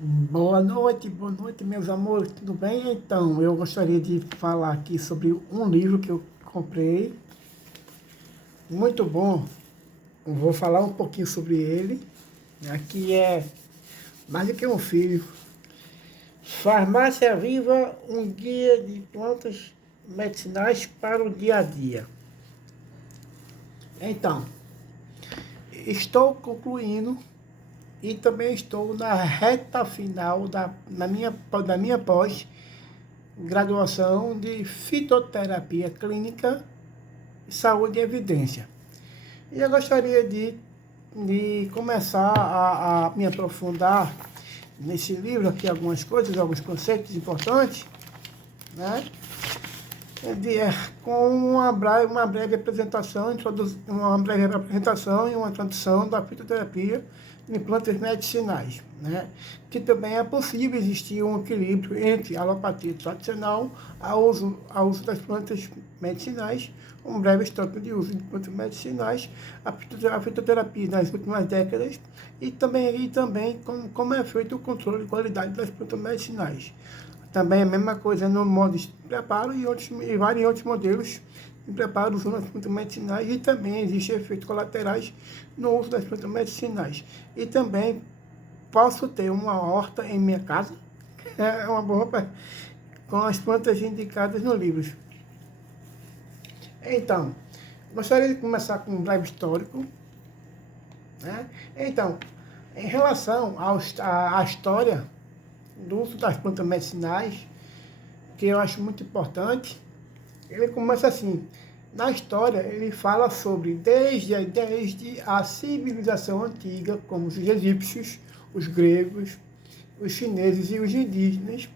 Boa noite, meus amores, tudo bem? Então, eu gostaria de falar aqui sobre um livro que eu comprei, muito bom. Eu vou falar um pouquinho sobre ele. Aqui é mais do que um filho. Farmácia Viva, um guia de plantas medicinais para o dia a dia. Então, estou concluindo e também estou na reta final da minha pós-graduação de fitoterapia clínica, saúde e evidência. E eu gostaria de começar a me aprofundar nesse livro aqui, algumas coisas, alguns conceitos importantes, né? Com uma breve apresentação, uma breve apresentação e uma introdução da fitoterapia em plantas medicinais, né? Que também é possível existir um equilíbrio entre a alopatia tradicional ao uso das plantas medicinais, um breve histórico de uso de plantas medicinais, a fitoterapia nas últimas décadas e também como é feito o controle de qualidade das plantas medicinais. Também a mesma coisa no modo de preparo e vários outros modelos de preparo usando as plantas medicinais, e também existem efeitos colaterais no uso das plantas medicinais. E também posso ter uma horta em minha casa, é uma boa com as plantas indicadas no livro. Então, gostaria de começar com um breve histórico, né? Então, em relação à história do uso das plantas medicinais, que eu acho muito importante, ele começa assim. Na história, ele fala sobre desde a civilização antiga, como os egípcios, os gregos, os chineses e os indígenas.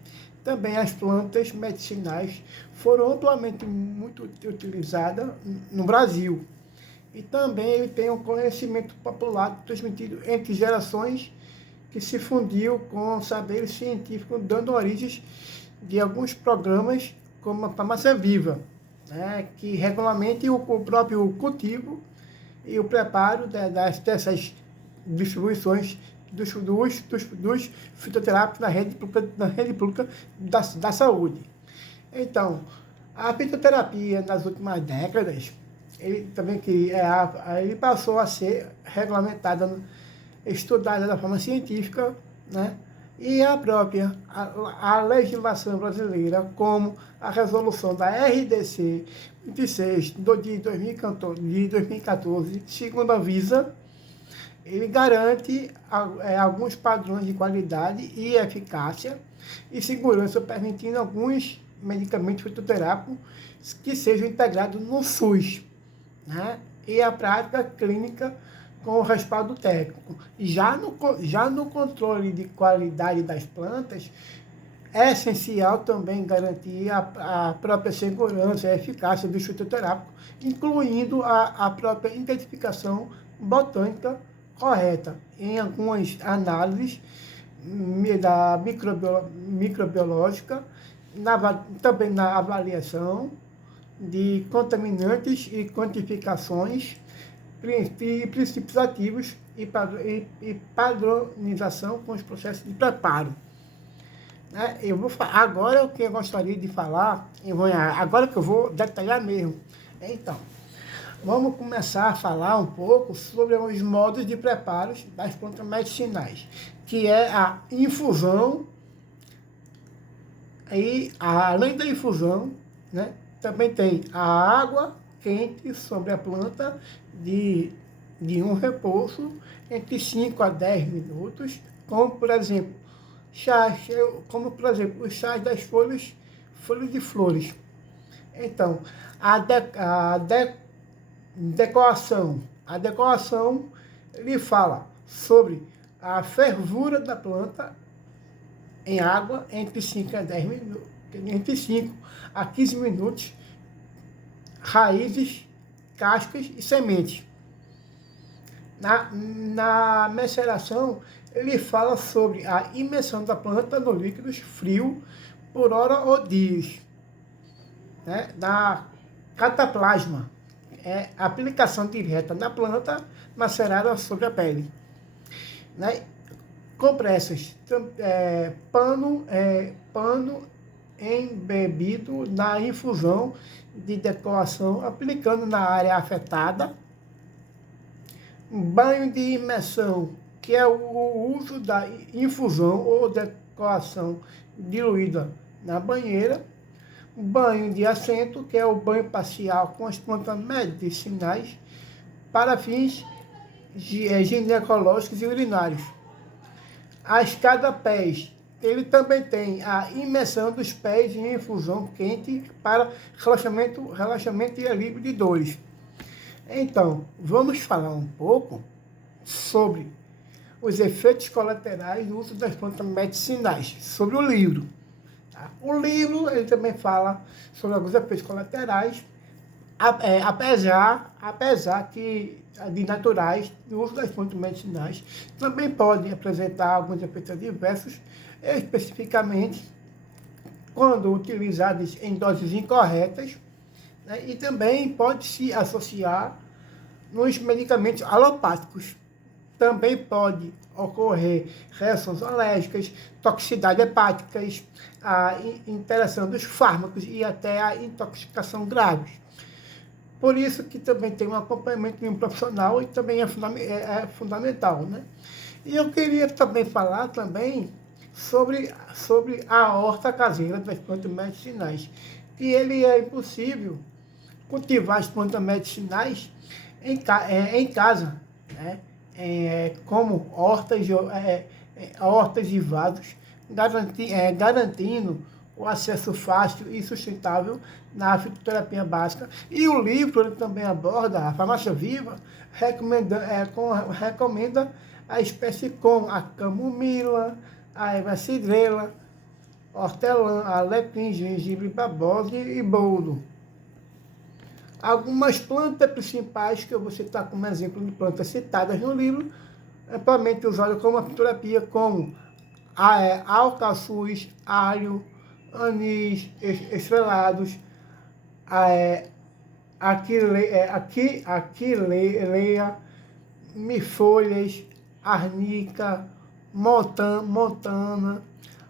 Também as plantas medicinais foram amplamente muito utilizadas no Brasil. E também ele tem um conhecimento popular transmitido entre gerações, que se fundiu com saberes científicos, dando origens de alguns programas como a Farmácia Viva, né, que regulamente o próprio cultivo e o preparo dessas distribuições dos fitoterápicos na rede pública da saúde. Então, a fitoterapia nas últimas décadas, ele passou a ser regulamentada, estudada da forma científica, né? E a legislação brasileira, como a resolução da RDC 26 de 2014, segundo a Anvisa, ele garante alguns padrões de qualidade e eficácia e segurança, permitindo alguns medicamentos fitoterápicos que sejam integrados no SUS, né? E a prática clínica com o respaldo técnico. Já no controle de qualidade das plantas, é essencial também garantir a própria segurança e a eficácia do fitoterápico, incluindo a própria identificação botânica correta. Em algumas análises da microbiológica, também na avaliação de contaminantes e quantificações, princípios ativos e padronização com os processos de preparo. Agora o que eu gostaria de falar, agora que eu vou detalhar mesmo. Então, vamos começar a falar um pouco sobre os modos de preparo das plantas medicinais, que é a infusão, e além da infusão, né, também tem a água quente sobre a planta de um repouso entre 5 a 10 minutos, como por exemplo os chás das folhas de flores. Então, a decoração ele fala sobre a fervura da planta em água entre 5 a 10 minutos, entre 5 a 15 minutos, raízes, cascas e sementes. Na maceração, ele fala sobre a imersão da planta no líquidos frio por hora ou dias, né? Na cataplasma, a aplicação direta na planta macerada sobre a pele, né? compressas, pano embebido na infusão de decoração, aplicando na área afetada. Banho de imersão, que é o uso da infusão ou decoração diluída na banheira. Banho de assento, que é o banho parcial com as plantas medicinais para fins ginecológicos e urinários. A escada-pés, ele também tem a imersão dos pés em infusão quente para relaxamento e alívio de dores. Então, vamos falar um pouco sobre os efeitos colaterais do uso das plantas medicinais, sobre o livro. Tá? O livro, ele também fala sobre alguns efeitos colaterais, apesar que de naturais, do uso das plantas medicinais, também podem apresentar alguns efeitos adversos, especificamente quando utilizadas em doses incorretas, né, e também pode se associar nos medicamentos alopáticos. Também pode ocorrer reações alérgicas, toxicidade hepáticas, a interação dos fármacos e até a intoxicação grave. Por isso que também tem um acompanhamento de um profissional e também é fundamental, né? E eu queria também falar também sobre a horta caseira das plantas medicinais, que ele é impossível cultivar as plantas medicinais em casa, né? Como hortas e vasos, garantindo o acesso fácil e sustentável na fitoterapia básica. E o livro ele também aborda a farmácia viva, recomenda a espécie como a camomila, a erva cidreira, hortelã, alecrim, gengibre, babosa e boldo. Algumas plantas principais que eu vou citar como exemplo de plantas citadas no livro, amplamente usadas como fitoterapia, como alcaçuz, alho, anis estrelados, aquileia, mifolhas, arnica, montana,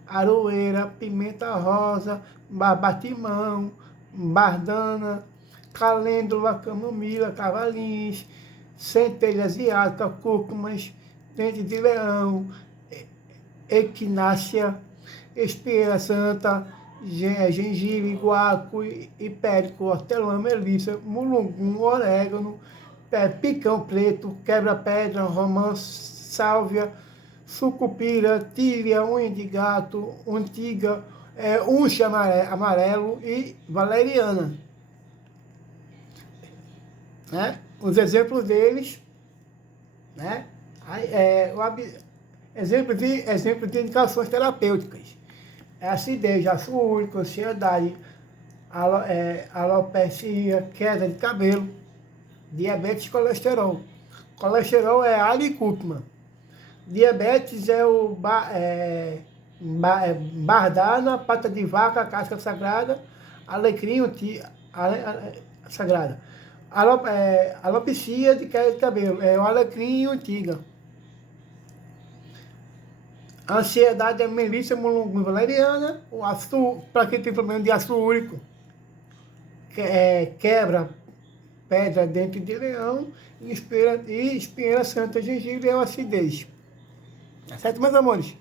aroeira, pimenta rosa, batimão, bardana, calêndula, camomila, cavalins, centelha asiática, cúrcumas, dente de leão, equinácea, espinheira santa, gengibre, guaco, hipérico, hortelã, melissa, mulungum, orégano, picão preto, quebra-pedra, romã, sálvia, sucupira, tília, unha de gato, antiga, uncha amarelo e valeriana. Né? Os exemplos deles, né? Exemplo de indicações terapêuticas. Acidez, ácido úrico, ansiedade, alopecia, queda de cabelo, diabetes e colesterol. Colesterol é alho e cúrcuma. Diabetes é o bardana, pata de vaca, casca sagrada, alecrim sagrada. Alopecia de queda de cabelo, é o alecrim e antiga. A ansiedade é melissa, mulungum e valeriana. O ácido, para quem tem problema de ácido úrico, quebra, pedra, dente de leão e espinheira santa, gengibre é a acidez. Tá certo, meus amores?